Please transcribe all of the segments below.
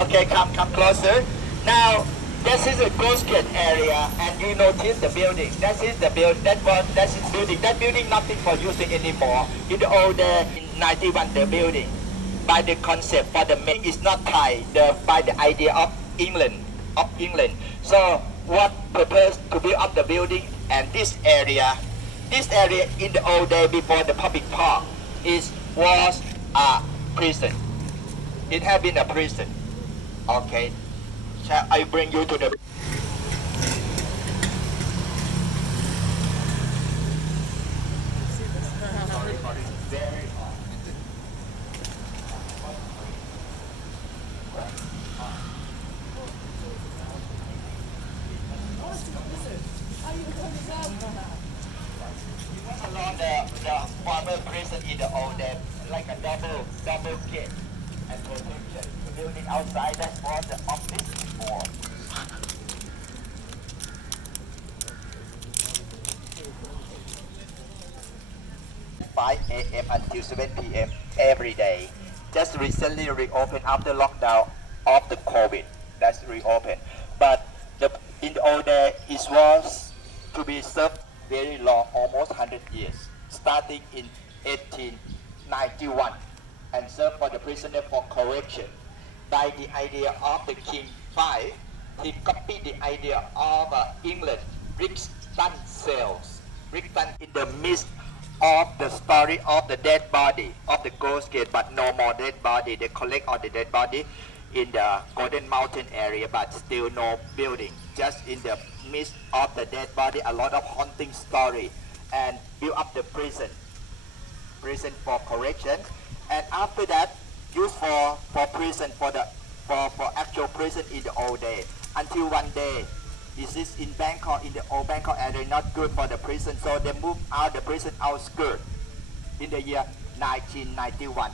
Okay, come closer. Now, this is a ghost gate area, and you notice the building. That is the build. That is building. That building nothing for using anymore. In the older in 91, the building by the concept for the main is not Thai. By the idea of England. So what purpose to build up the building and this area in the old day before the public park was a prison. It had been a prison. Okay, shall I bring you to the very along the former prison in the old day, like a double gate and protection. The building outside that was the office before. 5 a.m. until 7 p.m. every day. Just recently reopened after lockdown of the COVID. That's reopened. But in the old day, it was to be served very long, almost 100 years, starting in 1891, and served for the prisoner for correction. By the idea of the King V, he copied the idea of England, Brixton cells. Brixton in the midst of the story of the dead body of the ghost gate, but no more dead body. They collect all the dead body in the Golden Mountain area, but still no building. Just in the midst of the dead body, a lot of haunting story, and build up the prison for correction. And after that, used for prison for actual prison in the old day. Until one day, this is in Bangkok, in the old Bangkok area, not good for the prison, so they moved out the prison outskirts in the year 1991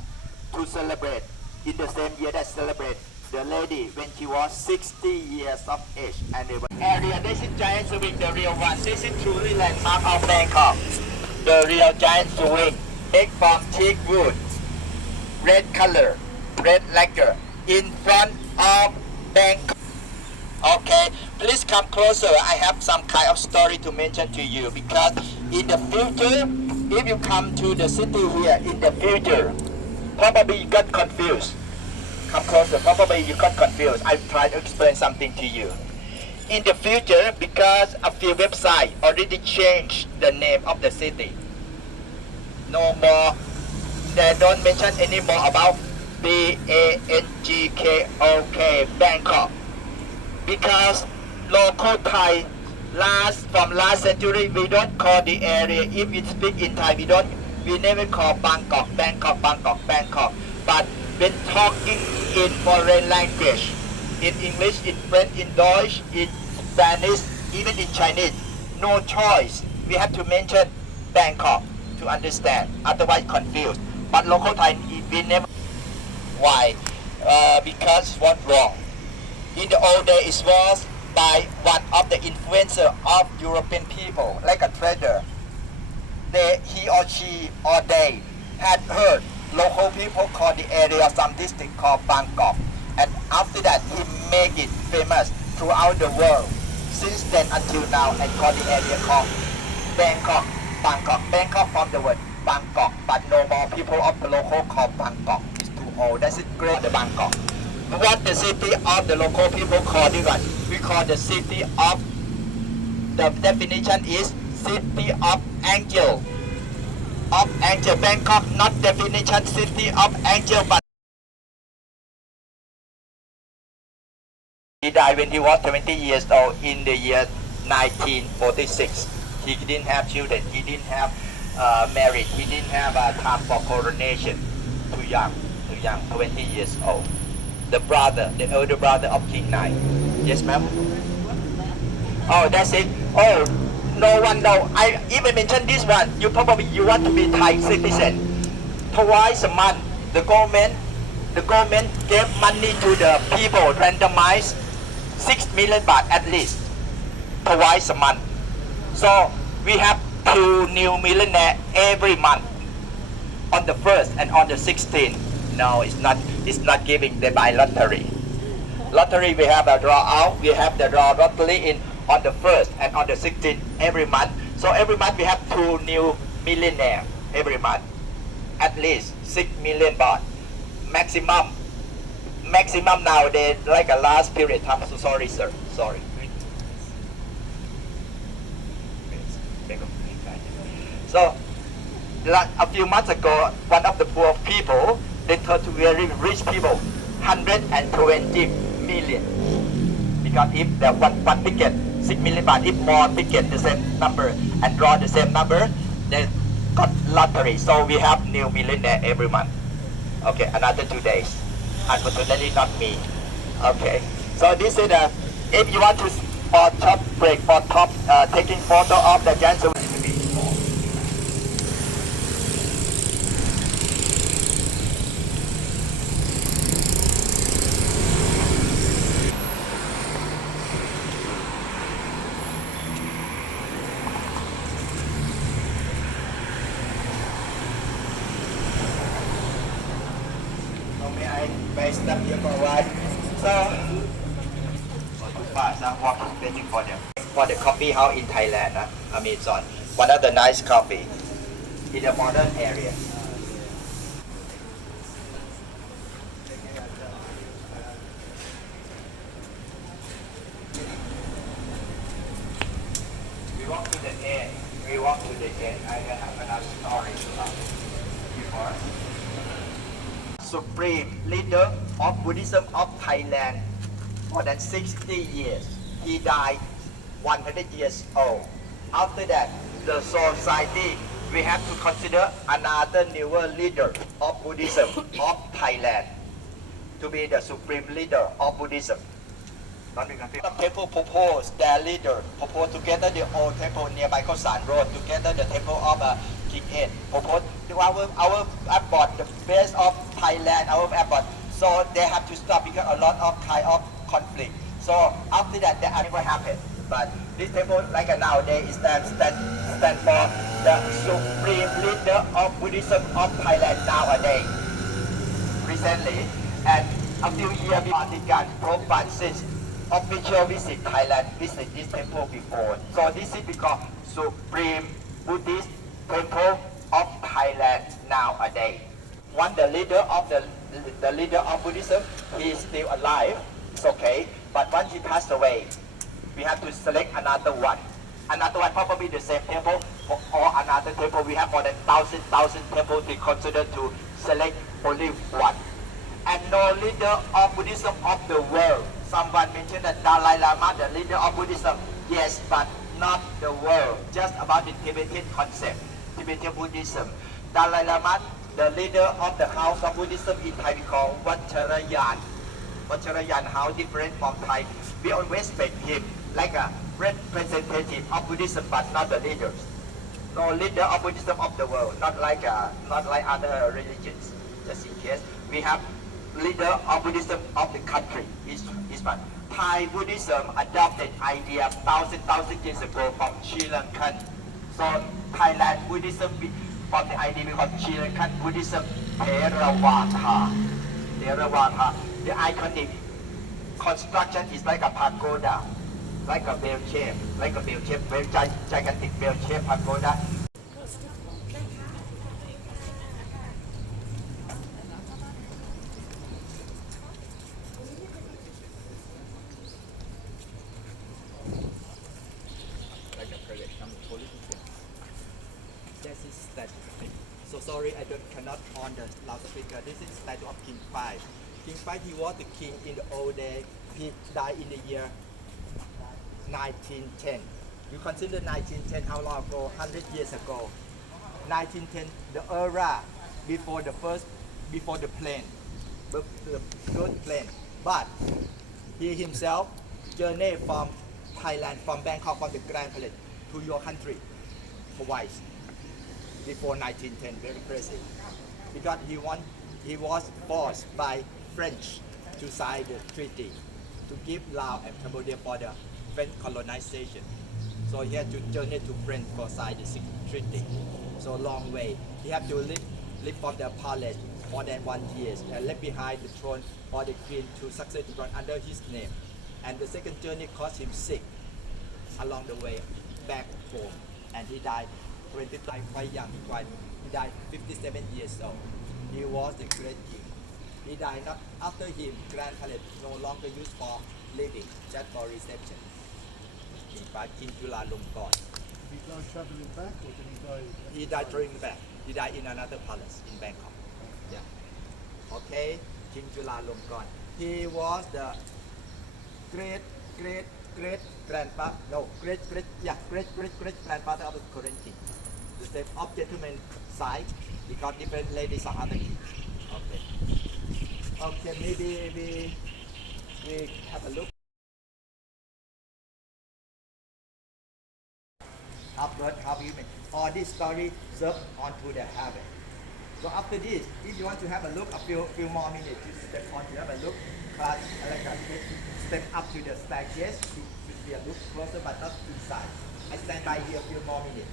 to celebrate. In the same year that celebrate the lady when she was 60 years of age, and they were area. This is giant swing, the real one. This is truly landmark of Bangkok. The real giant swing, made from teak wood, red color, red lacquer, in front of Bangkok. Okay, please come closer. I have some kind of story to mention to you, because in the future, if you come to the city here in the future, probably you got confused. Come closer, probably you got confused. I'll try to explain something to you. In the future, because a few websites already changed the name of the city. No more, they don't mention anymore about Bangkok, Bangkok. Because local Thai from last century, we don't call the area, if we speak in Thai, we never call Bangkok. But when talking in foreign language, in English, in French, in Deutsch, in Spanish, even in Chinese, no choice. We have to mention Bangkok to understand, otherwise confused. But local Thai, we never. Why? Because what's wrong? In the old days, it was by one of the influencer of European people, like a trader. He or she or they had heard local people call the area some district called Bangkok, and after that he made it famous throughout the world. Since then until now, and call the area called Bangkok. Bangkok from the word Bangkok, but no more people of the local call Bangkok. It's too old. That's it. Great the Bangkok. What the city of the local people call it, what we call the city of, the definition is city of angel. Bangkok, not definition city of angel, but he died when he was 20 years old in the year 1946. He didn't have children, he didn't have married, he didn't have time for coronation. Too young, 20 years old. The elder brother of King Nai. Yes, ma'am? Oh, that's it. Oh, no one know. I even mentioned this one. You want to be Thai citizen. Twice a month, the government gave money to the people, randomized 6 million baht at least, twice a month. So we have 2 new millionaires every month, on the 1st and on the 16th. No, it's not giving. They buy lottery. lottery we have a draw out. We have the draw lottery in on the 1st and on the 16th every month. So every month we have 2 new millionaire every month. At least 6 million baht. Maximum nowadays like a last period time. So sorry sir. Sorry. So a few months ago, one of the poor people, they turned to very rich people, 120 million. Because if the one ticket, 6 million baht, if more ticket the same number and draw the same number, they got lottery. So we have new millionaire every month. Okay, another 2 days. Unfortunately not me. Okay, so this is the, if you want to, for top break, for top taking photo of the Jansu. May I stop here for a while? So, too fast, I'm walking, waiting for them. For the coffee house in Thailand, Amazon. One of the nice coffee in a modern area. We walk to the end. We walk to the end. I have another story to tell before. Supreme leader of Buddhism of Thailand, more than 60 years. He died 100 years old. After that, the society, we have to consider another newer leader of Buddhism of Thailand to be the supreme leader of Buddhism. The people proposed their leader, proposed together the old temple nearby Khao San Road, together the temple of King Ed, proposed our airport, the base of Thailand, our airport. So they have to stop because a lot of kind of conflict. So after that never happened. But this temple, like nowadays, stand for the supreme leader of Buddhism of Thailand nowadays. Recently, and a few years before, Vatican, Pope Francis official visit Thailand, visit this temple before. So this is because Supreme Buddhist Temple of Thailand nowadays. One the leader of the leader of Buddhism, he is still alive. It's okay. But once he passed away, we have to select another one. Another one probably the same temple or another temple. We have more than thousand temples. We consider to select only one. And no leader of Buddhism of the world. Someone mentioned that Dalai Lama, the leader of Buddhism. Yes, but not the world. Just about the Tibetan concept, Tibetan Buddhism. Dalai Lama, the leader of the house of Buddhism in Thai, we call Vajrayan. Vajrayan house different from Thai. We always respect him like a representative of Buddhism, but not the leaders. No leader of Buddhism of the world, not like other religions. Just in case, we have leader of Buddhism of the country. Is one. Thai Buddhism adopted idea thousand years ago from Sri Lankan. So Thailand Buddhism from the idea of Sri Lankan Buddhism Theravada. Theravada. The iconic construction is like a pagoda, like a bell shape, very gigantic bell shape pagoda. This is statue. So sorry, I cannot on the loudspeaker. This is statue of King 5. King 5, he was the king in the old day. He died in the year 1910. You consider 1910 how long ago? 100 years ago. 1910, the era before the plane, the good plane. But he himself journeyed from Thailand, from Bangkok, from the Grand Palace to your country twice before 1910. Very crazy, because he was forced by French to sign the treaty to give Laos and Cambodia for the French colonization. So he had to journey to France for sign the treaty. So long way. He had to live from the palace more than 1 year and left behind the throne for the queen to succeed the throne under his name. And the second journey caused him sick along the way back home, and he died quite young. He died 57 years old. He was the great king. He died not after him. Grand Palace no longer used for living, just for reception. King Chulalongkorn. Did he die travelling back, or did he die? He died traveling back. He died in another palace in Bangkok. Yeah. Okay, King Chulalongkorn. He was the great grandfather. No, great grandfather of the current king. The same of gentleman side, because different ladies are other king. Okay. Okay, maybe we have a look. Upward, how you make all this story serve onto the heaven. So after this, if you want to have a look, a few more minutes, you step on to have a look. Class, step up to the staircase. It should be a look closer, but not inside. I stand by here a few more minutes.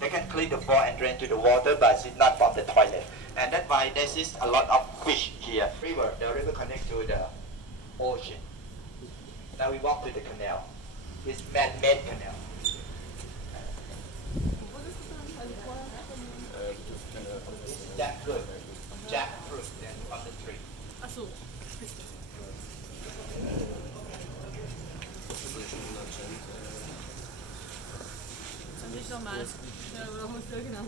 They can clean the floor and drain to the water, but it's not from the toilet. And that's why there is a lot of fish here. The river connects to the ocean. Now we walk to the canal. It's man-made canal. Jackfruit. Jackfruit from the tree. Nicht normal. Ja, oder Hostel, genau.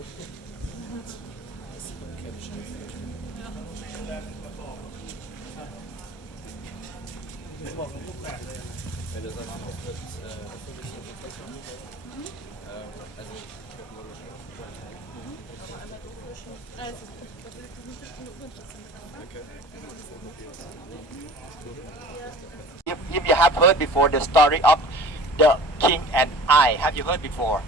Wenn das dann auch mit öffentlichen Verkehrsmitteln, also If you have heard before the story of the King and I, have you heard before?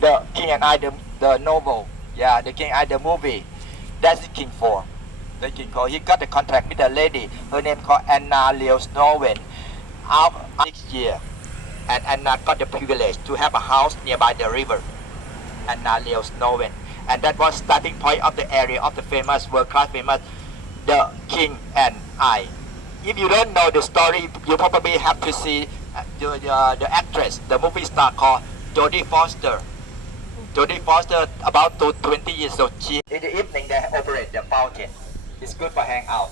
The King and I, the novel, yeah, the King and I, the movie. That's the King for. The King for. He got the contract with a lady. Her name called Anna Leo Snowen. After 6 years, and Anna got the privilege to have a house nearby the river. Anna Leo Snowen, and that was starting point of the area of the famous, world-class famous, the King and I. If you don't know the story, you probably have to see the actress, the movie star called Jodie Foster. Jodie Foster, about 20 years old. In the evening, they operate the fountain. It's good for hang out.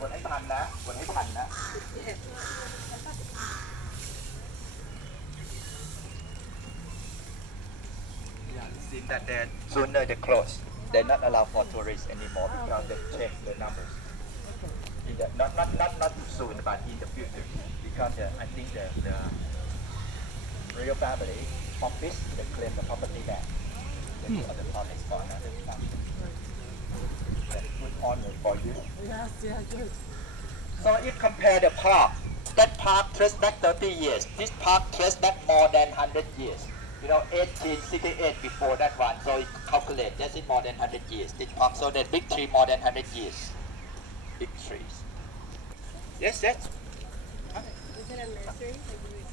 กดให้ทันนะกดให้ทันนะ Yeah, it seems that they sooner they close. They're not allowed for tourists anymore because they change the numbers. Not soon, but in the future, because I think the real family office they claim the property back. They do other projects for another family. That's good honor for you. Yes, yeah, good. So if compare the park, that park traces back 30 years. This park traces back more than 100 years. You know, 1868 before that one. So it calculate that's it more than 100 years. This park, so that big tree more than 100 years. Big trees. Yes, yes. Is it a nursery?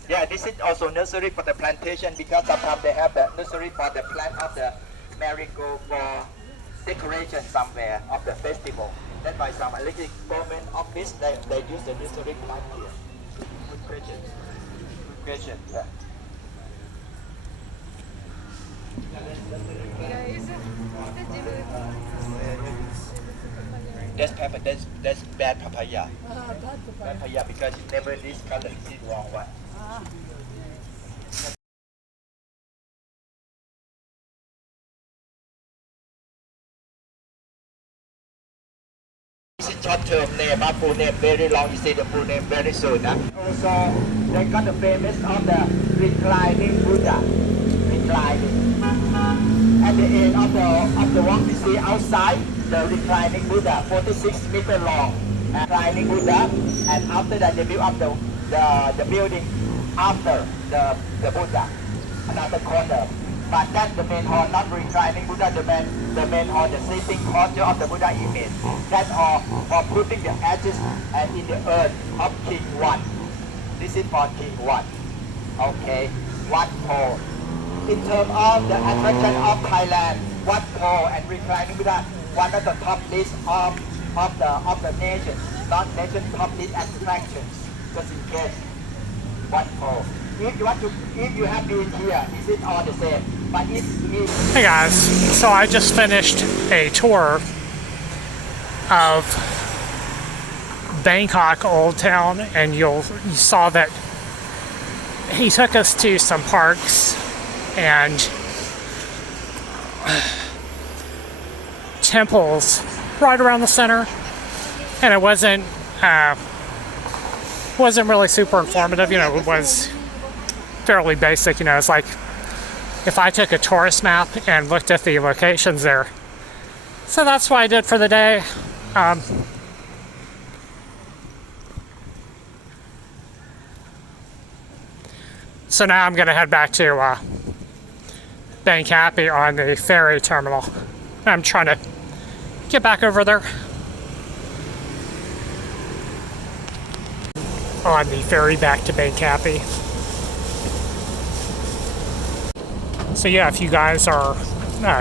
Yeah, this is also nursery for the plantation because sometimes they have the nursery for the plant of the marigold for decoration somewhere of the festival. That's why some electric government office they use the nursery plant here. Good question. Good question. Yeah. That's pepper. That's bad papaya. Bad papaya because it never this color. It's the wrong one. Short-term name, not full name, very long. You see the full name very soon. Also, they got the famous of the reclining Buddha. Reclining. At the end of the walk, you see outside the reclining Buddha, 46 meters long. Reclining Buddha, and after that they build up the building after the Buddha, another corner. but that's the main hall, not reclining Buddha, the main hall, the sleeping posture of the Buddha image. That's all for putting the ashes and in the earth of King 1. This is for King 1. Okay, Wat Po. In terms of the attraction of Thailand, Wat Po and reclining Buddha, one of the top list of the nation, not nation top list attractions. Just in case, Wat Po. If you have been here, is it all the same? But if Hey guys, so I just finished a tour of Bangkok Old Town, and you saw that he took us to some parks and temples right around the center, and it wasn't really super informative. You know, it was fairly basic. You know, it's like if I took a tourist map and looked at the locations there. So that's what I did for the day. So now I'm gonna head back to Bangkok on the ferry terminal. I'm trying to get back over there on the ferry back to Bangkok. So yeah, if you guys are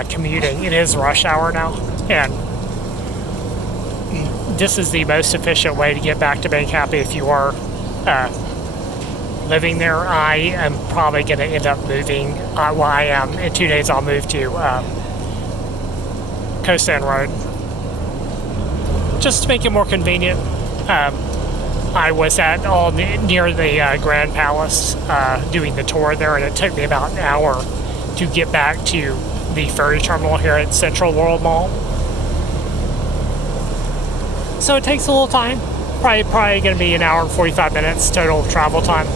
commuting, it is rush hour now, and this is the most efficient way to get back to Bangkok if you are living there. I am probably going to end up moving. I am. In 2 days, I'll move to Coast End Road, just to make it more convenient. I was near the Grand Palace doing the tour there, and it took me about an hour to get back to the ferry terminal here at Central World Mall. So it takes a little time. Probably going to be an hour and 45 minutes total travel time.